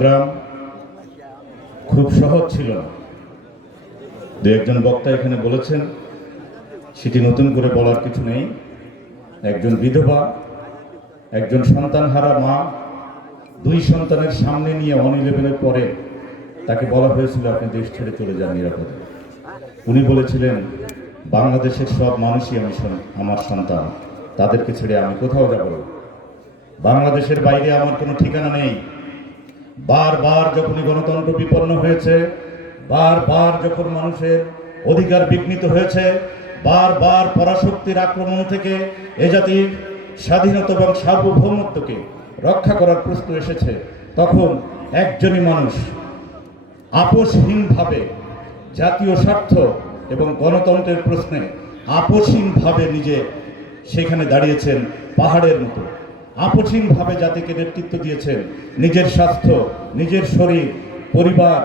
গ্রাম খুব সহজ ছিল। দু একজন বক্তা এখানে বলেছেন, সেটি নতুন করে বলার কিছু নেই। একজন বিধবা, একজন সন্তানহারা মা, দুই সন্তানের সামনে নিয়ে অন ইলেভেনের পরে তাকে বলা হয়েছিল, আপনি দেশ ছেড়ে চলে যান নিরাপদে। উনি বলেছিলেন, বাংলাদেশের সব মানুষই আমি আমার সন্তান। তাদেরকে ছেড়ে আমি কোথাও যাব বাংলাদেশের বাইরে আমার কোনো ঠিকানা নেই। বারবার যখনই গণতন্ত্র বিপন্ন হয়েছে, বারবার যখন মানুষের অধিকার বিঘ্নিত হয়েছে, বারবার পরাশক্তির আক্রমণ থেকে এ জাতির স্বাধীনতা এবং সার্বভৌমত্বকে রক্ষা করার প্রশ্ন এসেছে, তখন একজনই মানুষ আপোষহীনভাবে জাতীয় স্বার্থ এবং গণতন্ত্রের প্রশ্নে আপোষহীনভাবে নিজে সেখানে দাঁড়িয়েছেন পাহাড়ের মতো। আপোষহীনভাবে জাতিকে নেতৃত্ব দিয়েছেন। নিজের স্বাস্থ্য, নিজের শরীর, পরিবার,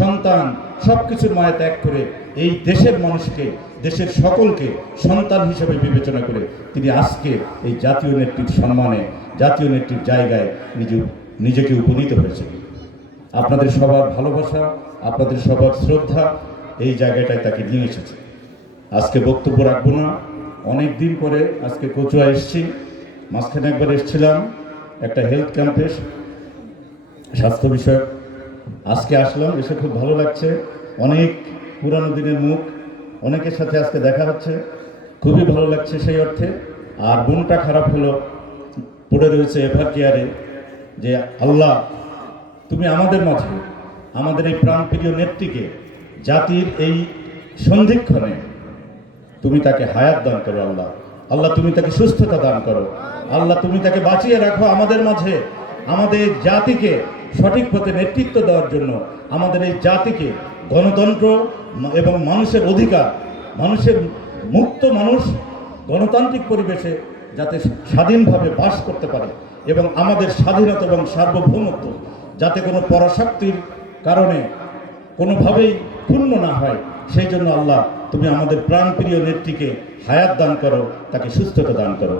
সন্তান সব কিছুর মায়া ত্যাগ করে এই দেশের মানুষকে, দেশের সকলকে সন্তান হিসেবে বিবেচনা করে তিনি আজকে এই জাতীয় নেত্রীর সম্মানে, জাতীয় নেত্রীর জায়গায় নিজে নিজেকে উপনীত হয়েছেন। আপনাদের সবার ভালোবাসা, আপনাদের সবার শ্রদ্ধা এই জায়গাটায় তাকে নিয়ে এসেছে। আজকে বক্তব্য রাখব না। অনেক দিন পরে আজকে কচুয়া এসেছি। মাঝখানে একবার এসেছিলাম একটা হেলথ ক্যাম্পে স্বাস্থ্য বিষয়ক। আজকে আসলাম, এসে খুব ভালো লাগছে। অনেক পুরানো দিনের মুখ, অনেকের সাথে আজকে দেখা হচ্ছে। খুবই ভালো লাগছে সেই অর্থে। আর মনটা খারাপ হলো, পড়ে রয়েছে এভার কেয়ারে যে, আল্লাহ, তুমি আমাদের মাঝে, আমাদের এই প্রাণপ্রিয় নেত্রীকে, জাতির এই সন্ধিক্ষণে, তুমি তাকে হায়াত দান করো আল্লাহ। আল্লাহ, তুমি তাকে সুস্থতা দান করো। আল্লাহ, তুমি তাকে বাঁচিয়ে রাখো আমাদের মাঝে। আমাদের জাতিকে সঠিক পথে নেতৃত্ব দেওয়ার জন্য আমাদের এই জাতিকে গণতন্ত্র এবং মানুষের অধিকার, মানুষের মুক্ত মানুষ গণতান্ত্রিক পরিবেশে যাতে স্বাধীনভাবে বাস করতে পারে এবং আমাদের স্বাধীনতা এবং সার্বভৌমত্ব যাতে কোনো পরাশক্তির কারণে কোনোভাবেই ক্ষুণ্ণ না হয়, সেই জন্য আল্লাহ, তুমি আমাদের প্রাণপ্রিয় নেত্রীকে হায়াত দান করো তাকে সুস্থতা দান করো।